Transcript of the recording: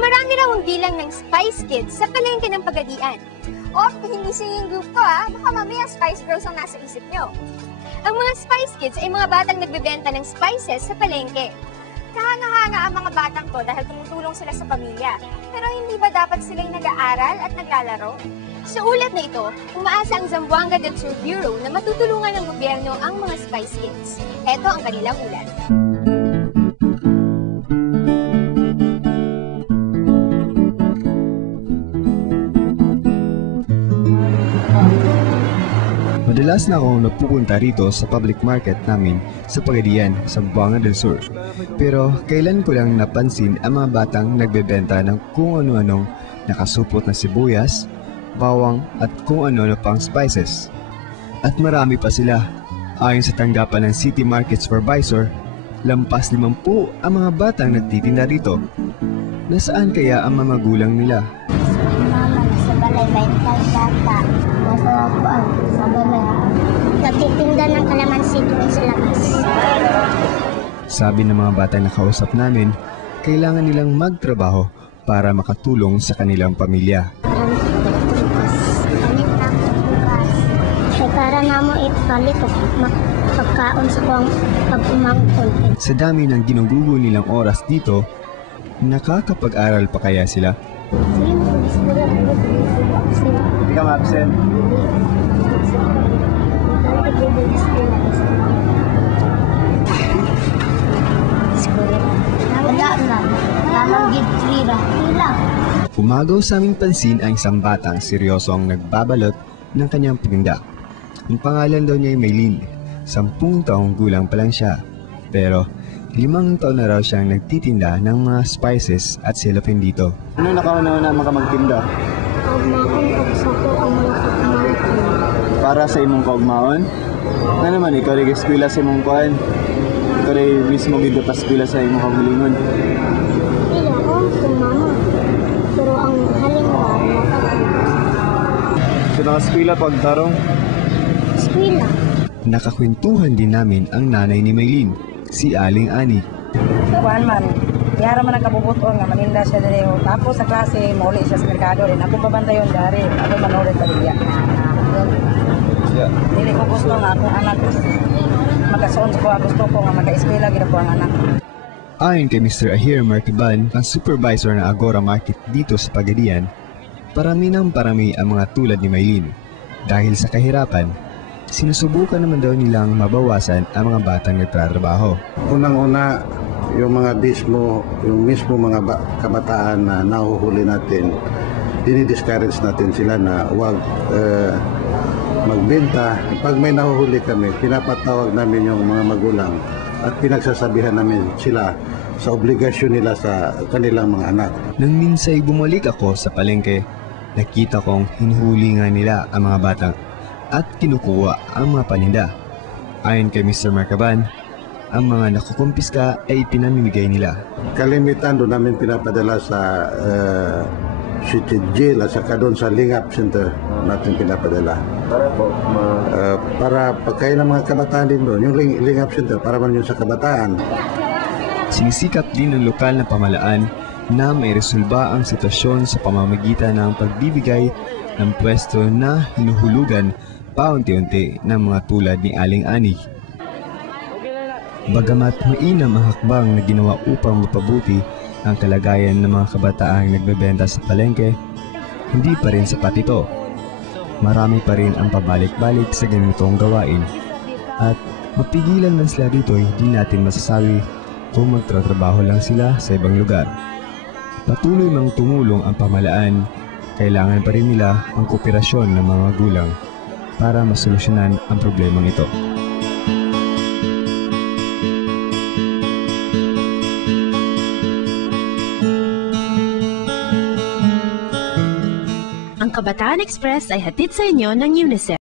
Dumarami raw ang bilang ng Spice Kids sa palengke ng Pagadian. Hindi singing group ko baka mamaya Spice Girls ang nasa isip nyo. Ang mga Spice Kids ay mga batang nagbebenta ng spices sa palengke. Kahanga-hanga ang mga batang to dahil tumutulong sila sa pamilya. Pero hindi ba dapat silang nag-aaral at naglalaro? Sa ulat na ito, umaasa ang Zamboanga del Sur Bureau na matutulungan ng gobyerno ang mga Spice Kids. Ito ang kanilang ulat. Madalas na akong napupunta rito sa public market namin sa Pagadian, Zamboanga del Sur. Pero kailan ko lang napansin ang mga batang nagbebenta ng kung ano-anong nakasupot na sibuyas, bawang at kung ano-ano pang spices. At marami pa sila. Ayon sa tanggapan ng City Market Supervisor, lampas 50 ang mga batang nagtitinda rito. Nasaan kaya ang mga magulang nila? Sa balay, baital bata. Sa balay. Nagtitinda ng kalamansi doon sa labas. Sabi ng mga batang nakausap namin, kailangan nilang magtrabaho para makatulong sa kanilang pamilya. Para na mo ipalit pagkaon sa kong pag-umangkon. Sa dami ng ginugugo nilang oras dito, nakakapag-aral pa kaya sila? Hindi ka ma-absent? Umagaw sa aming pansin ang isang batang seryosong nagbabalot ng kanyang paninda. Ang pangalan daw niya ay Maylin. 10 taong gulang pa lang siya. Pero 5 taon na raw siyang nagtitinda ng mga spices at cellophane dito. Ano nakauna na magtinda? Kaugmaon o sa ko ang mga kaugmaon. Para sa imong kaugmaon? Nga naman, ikaw rin eskwela sa imong kuhan. Ikaw rin mismo gito pa eskwela sa imong kagulingon. Iya, mama. Pero ang halingwar, So nakaskwela pagtarong? eskwela. Nakakwentuhan din namin ang nanay ni Maylin, si Aling Ani. Kuan man, yara man nakabubuton nga maninda siya diri. Tapos sa klase, mauli siya sa merkado rin. Ako babantayon dari, ako manood sa liya. Dili ko gusto nga akong anak magkasuon ko, gusto ko nga magka-eskwela gid ko ang anak. Ayon kay Mr. Ahir Martiban, ang supervisor ng Agora Market dito sa Pagadian, parami ang mga tulad ni Maylin. Dahil sa kahirapan, sinusubukan naman daw nilang mabawasan ang mga batang nagtatrabaho. Unang-una, yung mismo mga kabataan na nahuhuli natin, dinidiscourage natin sila na huwag magbenta. Pag may nahuhuli kami, pinapatawag namin yung mga magulang at pinagsasabihan namin sila sa obligasyon nila sa kanilang mga anak. Nang minsay bumalik ako sa palengke, nakita kong hinuhuli nga nila ang mga batang at kinukuha ang mga paninda. Ayon kay Mr. Marcaban, ang mga nakukumpiska ay pinamimigay nila. Kalimitan doon namin pinapadala sa City Jail at saka doon sa Lingap Center natin pinapadala. Para pagkain ng mga kabataan din doon, yung Lingap Center, para man yun sa kabataan. Sinisikap din ng lokal na pamahalaan na may resolba ang sitwasyon sa pamamagitan ng pagbibigay ng pwesto na hinuhulugan paunti-unti ng mga tulad ni Aling Ani. Bagamat mainam ang hakbang na ginawa upang mapabuti ang kalagayan ng mga kabataang nagbebenta sa palengke, hindi pa rin sapat ito. Marami pa rin ang pabalik-balik sa ganitong gawain at mapigilan man sila dito, hindi natin masasabi kung magtatrabaho lang sila sa ibang lugar. Patuloy mang tumulong ang pamahalaan, kailangan pa rin nila ang kooperasyon ng mga magulang para masolusyonan ang problemang ito. Ang Kabataan Express ay hatid sa inyo ng UNICEF.